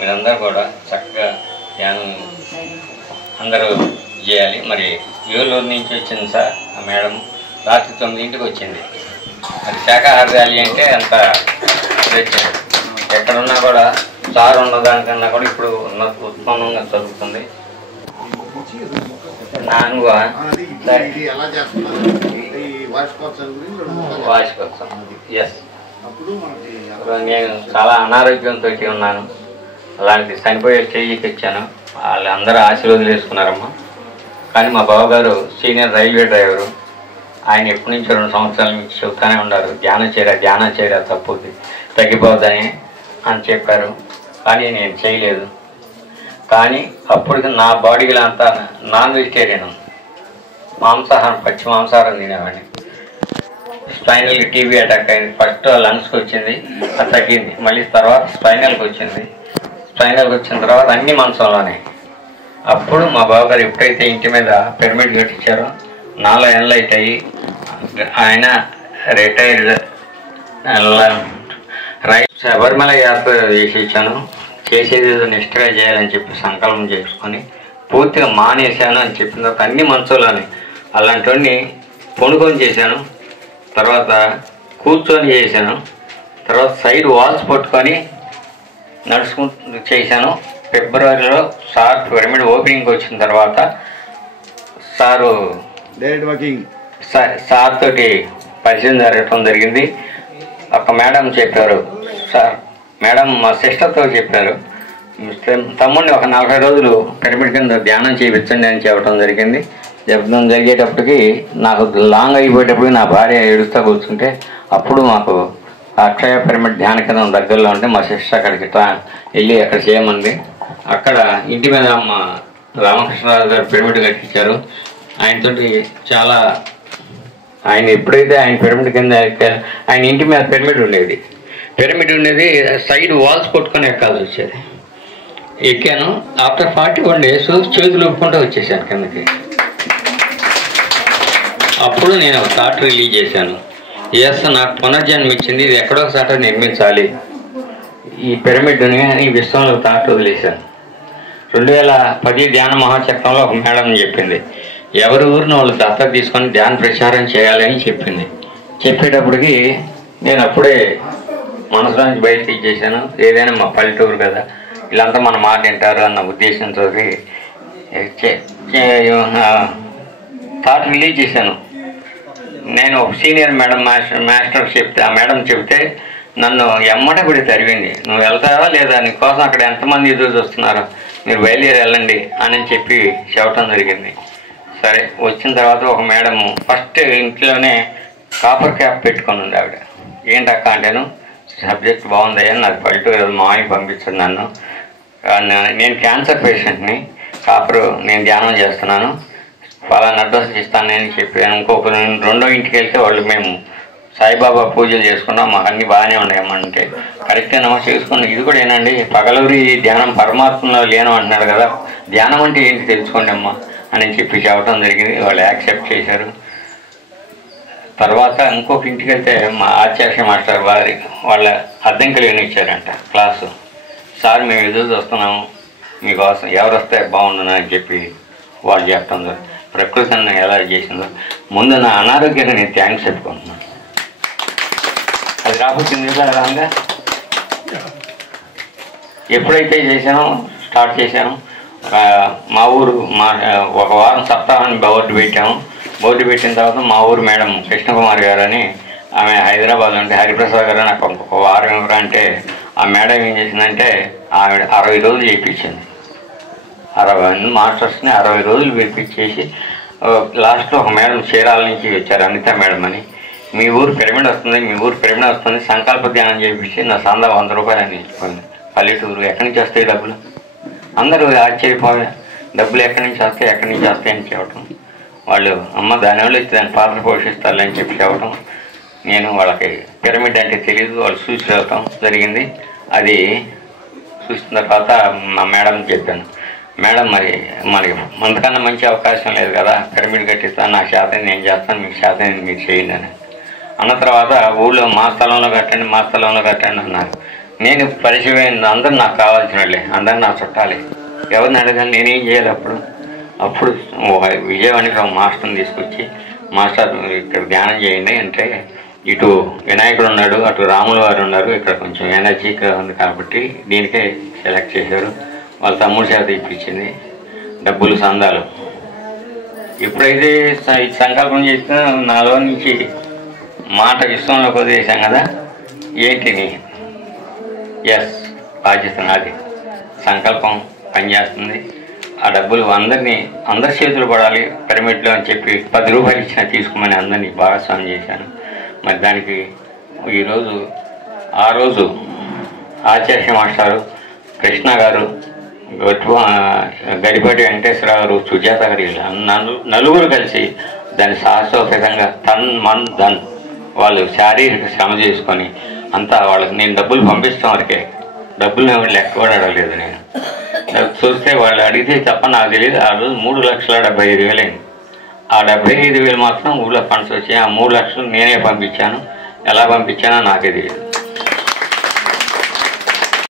మీరందరూ కూడా చక్కగా ధ్యానం అందరూ చేయాలి. మరి ఏలూరు నుంచి వచ్చింది సార్ ఆ మేడం, రాత్రి 9ంటికి వచ్చింది. అది శాకాహార ర్యాలీ అంటే అంత వచ్చింది. ఎక్కడున్నా కూడా సార్ ఉన్నదానికన్నా కూడా ఇప్పుడు ఉత్పన్నంగా జరుగుతుంది. ఎస్, నేను చాలా అనారోగ్యంతో ఉన్నాను. అలాంటి చనిపోయే స్టేజ్కి వచ్చాను. వాళ్ళందరూ ఆశీర్వాదాలు వేసుకున్నారమ్మా. కానీ మా బావగారు సీనియర్ రైల్వే డ్రైవరు, ఆయన ఎప్పటి నుంచో 2 సంవత్సరాల నుంచి చెబుతూనే ఉన్నారు, ధ్యానం చేయరా తప్పుద్ది, తగ్గిపోద్దని అని చెప్పారు. కానీ నేను చేయలేదు. కానీ అప్పటికి నా బాడీలో అంతా నాన్ వెజిటేరియన్, మాంసాహారం, పచ్చి మాంసాహారం తినేవాడిని. స్పైనల్కి టీబీ అటాక్ అయింది. ఫస్ట్ లంగ్స్కి వచ్చింది, అది తగ్గింది. మళ్ళీ తర్వాత స్పైనల్కి వచ్చింది. స్పైనల్కి వచ్చిన తర్వాత అన్ని మంచంలోనే. అప్పుడు మా బావగారు ఎప్పుడైతే ఇంటి మీద పిరమిడ్ కట్టించారో 4 ఏళ్ళు అవుతాయి. ఆయన రిటైర్డ్ శబరిమల యాత్ర చేసి ఇచ్చాను. చేసేది నిష్ఠగా చేయాలని చెప్పి సంకల్పం చేసుకొని పూర్తిగా మానేశాను అని చెప్పిన తర్వాత అన్ని మంచంలోనే. అలాంటివన్నీ పొనుకొని చేశాను. తర్వాత కూర్చొని చేశాను. తర్వాత సైడ్ వాల్స్ పట్టుకొని నడుచుకుంటూ చేశాను. ఫిబ్రవరిలో సార్ పిరమిడ్ ఓపెనింగ్కి వచ్చిన తర్వాత సార్ తోటి పరిచయం జరగటం జరిగింది. ఒక మేడం చెప్పారు, సార్ మేడం మా సిస్టర్తో చెప్పారు, తమ్ముడిని ఒక 40 రోజులు పిరమిడ్ కింద ధ్యానం చేయించండి అని చెప్పడం జరిగింది. చెప్పడం జరిగేటప్పటికి నాకు లాంగ్ అయిపోయేటప్పటికి నా భార్య ఏడుస్తూ కూర్చుంటే అప్పుడు మాకు అక్షయ పిరమిడ్ ధ్యాన కేంద్రం దగ్గరలో ఉంటే మా సిస్టర్ అక్కడికి వెళ్ళి అక్కడ చేయమంది. అక్కడ ఇంటి మీద మా రామకృష్ణరాజు గారు పిరమిడ్ కట్టించారు. ఆయనతో చాలా ఆయన ఎప్పుడైతే ఆయన పిరమిడ్ కింద ఆయన ఇంటి మీద పిరమిడ్ ఉండేది. సైడ్ వాల్స్ కొట్టుకొని ఎక్కాల్సి వచ్చేది. ఎక్కాను. ఆఫ్టర్ 41 days చేతులు ఊపుకుంటూ వచ్చేసాను కిందకి. అప్పుడు నేను ఒక థాట్ రిలీజ్ చేశాను, ఎస్ నాకు పునర్జన్మ ఇచ్చింది, ఇది ఎక్కడో ఒకసారి నిర్మించాలి ఈ పిరమిడ్ని. ఈ విశ్వంలో థాట్ వదిలేశాను. 2010 ధ్యాన మహాచక్రంలో ఒక మేడం చెప్పింది, ఎవరి ఊరిని వాళ్ళు దత్తత తీసుకొని ధ్యాన ప్రచారం చేయాలని చెప్పింది. చెప్పేటప్పటికి నేను అప్పుడే మనసులో నుంచి బయటకు ఇచ్చేసాను. ఏదైనా మా పల్లెటూరు కదా, వీళ్ళంతా మన మాట వింటారు అన్న ఉద్దేశంతో థాట్ రిలీజ్ చేశాను. నేను ఒక సీనియర్ మేడం మాస్టర్ చెప్తే, ఆ మేడం చెప్తే నన్ను ఎమ్మటపడి తరిగింది, నువ్వు వెళ్తావా లేదా, నీకోసం అక్కడ ఎంతమంది ఎదురు చూస్తున్నారో, మీరు బయలుదేరి వెళ్ళండి అని చెప్పి చెప్పడం జరిగింది. సరే, వచ్చిన తర్వాత ఒక మేడం ఫస్ట్ ఇంట్లోనే కాపర్ క్యాప్ పెట్టుకొని ఉంది. ఆవిడ ఏంటక్క అంటేను, సబ్జెక్ట్ బాగుందయ్యా, నాకు పల్లెటూరు మామయ్య పంపించాను నన్ను, నేను క్యాన్సర్ పేషెంట్ని, నేను ధ్యానం చేస్తున్నాను, ఫలానా అడ్రస్ ఇస్తానని చెప్పాను. ఇంకొక 2వ ఇంటికి వెళ్తే వాళ్ళు మేము సాయిబాబా పూజలు చేసుకున్నాం, మాకు అన్నీ బాగానే ఉన్నాయమ్మంటే కరెక్టేనమ్మా చేసుకున్నాం, ఇది కూడా ఏనండి పగలూరి ధ్యానం పరమాత్మలో లేనం అంటున్నారు కదా, ధ్యానం అంటే ఏంటి తెలుసుకోండి అమ్మా అని చెప్పి చెప్పడం జరిగింది. వాళ్ళు యాక్సెప్ట్ చేశారు. తర్వాత ఇంకొక ఇంటికి వెళ్తే మా ఆచార్య మాస్టర్ వాళ్ళ అద్దెంకులు ఇచ్చారంట క్లాసు. సార్ మేము ఎదురు చూస్తున్నాము మీకోసం, ఎవరు వస్తే బాగుండును అని చెప్పి వాళ్ళు చెప్పడం జరిగింది. ప్రకృతి నన్ను ఎలా చేసిందో ముందు నా అనారోగ్యాన్ని నేను థ్యాంక్స్ చెప్పుకుంటున్నాను. అది రాకపోతుంది రాగా ఎప్పుడైతే స్టార్ట్ చేశాను, మా ఊరు ఒక వారం సప్తాహాన్ని బోర్డు పెట్టాము. బోర్డు పెట్టిన తర్వాత మా ఊరు మేడం కృష్ణకుమారి గారు అని, ఆమె హైదరాబాద్ ఉంటే హరిప్రసాద్ గారు నాకు ఒక వారం ఎవరు అంటే, ఆ మేడం ఏం చేసిందంటే ఆవిడ 60 రోజులు చేయించింది. 60 మాస్టర్స్ని 60 రోజులు పిలిపించేసి లాస్ట్లో ఒక మేడం చీరాల నుంచి వచ్చారు, అనిత మేడం అని, మీ ఊరు పిరమిడ్ వస్తుంది సంకల్ప ధ్యానం చేయించి నా సందా 100 రూపాయలు అని ఇచ్చిపోయింది. పల్లెటూరు ఎక్కడి నుంచి వస్తాయి డబ్బులు, అందరూ ఆశ్చర్యపోయా, డబ్బులు ఎక్కడి నుంచి వస్తాయి అని చెప్పడం. వాళ్ళు అమ్మ దానివల్ల ఇచ్చి దాని పాత్ర పోషిస్తారని చెప్పి చెప్పడం. నేను వాళ్ళకి పిరమిడ్ అంటే తెలియదు, వాళ్ళు చూసి చదవటం జరిగింది. అది చూసిన తర్వాత మా మేడం చెప్పాను, మేడం మరి మనకి అంతకన్నా మంచి అవకాశం లేదు కదా, పిరమిడ్ కట్టిస్తాను, నా శాతం నేను చేస్తాను, మీకు శాతం మీరు చేయండి అని అన్న తర్వాత ఊళ్ళో మా స్థలంలో కట్టండి అన్నారు. నేను పరిచయం అందరు నాకు కావాల్సిన వాళ్ళే, అందరు నా చుట్టాలే. ఎవరిని అడగాలి, నేనేం చేయాలి? అప్పుడు విజయవాడకి ఒక మాస్టర్ని తీసుకొచ్చి, మాస్టర్ ఇక్కడ ధ్యానం చేయండి అంటే, ఇటు వినాయకుడు ఉన్నాడు, అటు రాముల వారు ఉన్నారు, ఇక్కడ కొంచెం ఎనర్జీగా ఉంది కాబట్టి దీనికే సెలెక్ట్ చేశారు. వాళ్ళ తమ్ముడు చేత ఇప్పించింది, డబ్బులు సందాలు. ఎప్పుడైతే సంకల్పం చేసినా నాలో నుంచి మాట విశ్వంలోకి వదిలేసాం కదా, ఏంటిని ఎస్ బాధ్యత నాది, సంకల్పం పనిచేస్తుంది. ఆ డబ్బులు అందరి చేతులు పడాలి పిరమిడ్లో అని చెప్పి 10 రూపాయలు ఇచ్చినా తీసుకోమని అందరినీ భాగస్వామ్యం చేశాను. మరి దానికి ఈరోజు ఆ రోజు ఆచార్య మాస్టారు, కృష్ణ గారు, గడిపాటి వెంకటేశ్వరరావు గారు, సుజాత గారు, నలుగురు కలిసి దాన్ని సాహసోపేతంగా తన్ మన్ ధన్ వాళ్ళు శారీరక శ్రమ చేసుకొని అంతా వాళ్ళకి నేను డబ్బులు పంపిస్తాం వరకే, డబ్బులు లెక్క కూడా అడగలేదు. నేను చూస్తే వాళ్ళు అడిగితే తప్ప నాకు తెలియదు. ఆ రోజు 3,75,000 అయింది. ఆ 75,000 మాత్రం ఊళ్ళో ఫండ్స్ వచ్చాయి. ఆ 3 లక్షలు నేనే పంపించాను. ఎలా పంపించానో నాకే తెలియదు.